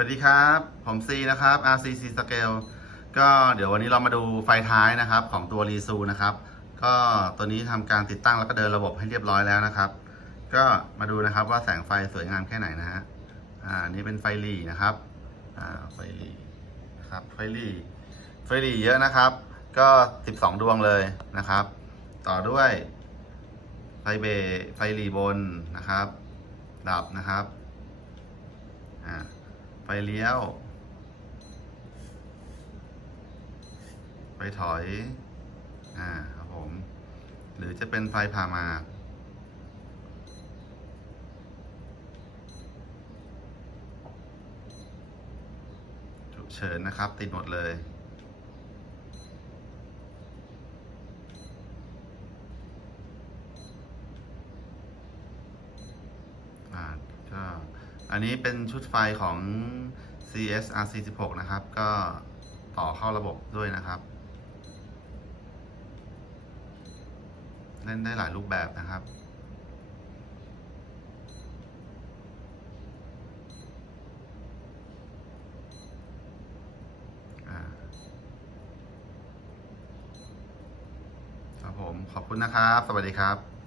วัสดีครับ ผมซีนะครับ RCC Scale ก็เดี๋ยววันนี้เรามาดูไฟท้ายนะครับของตัวรีซูนะครับ ก็ตัวนี้ทำการติดตั้งแล้วก็เดินระบบให้เรียบร้อยแล้วนะครับ ก็มาดูนะครับว่าแสงไฟสวยงามแค่ไหนนะฮะ อ่า นี่เป็นไฟหลีนะครับ อ่า ไฟหลีครับ ไฟหลีไฟหลีเยอะนะครับ ก็ 12 ดวงเลยนะครับ ต่อด้วยไฟเบรไฟหลีบนนะครับ ดับนะครับ ฟเลี้ยว ไฟถอย อ่าครับผม หรือจะเป็นไฟพามาฉุกเฉินนะครับ ติดหมดเลย อ่าก็ อันนี้เป็นชุดไฟของ CS RC16 นะครับ ก็ต่อเข้าระบบด้วยนะครับ เล่นได้หลายรูปแบบนะครับครับผม ขอบคุณนะครับ สวัสดีครับ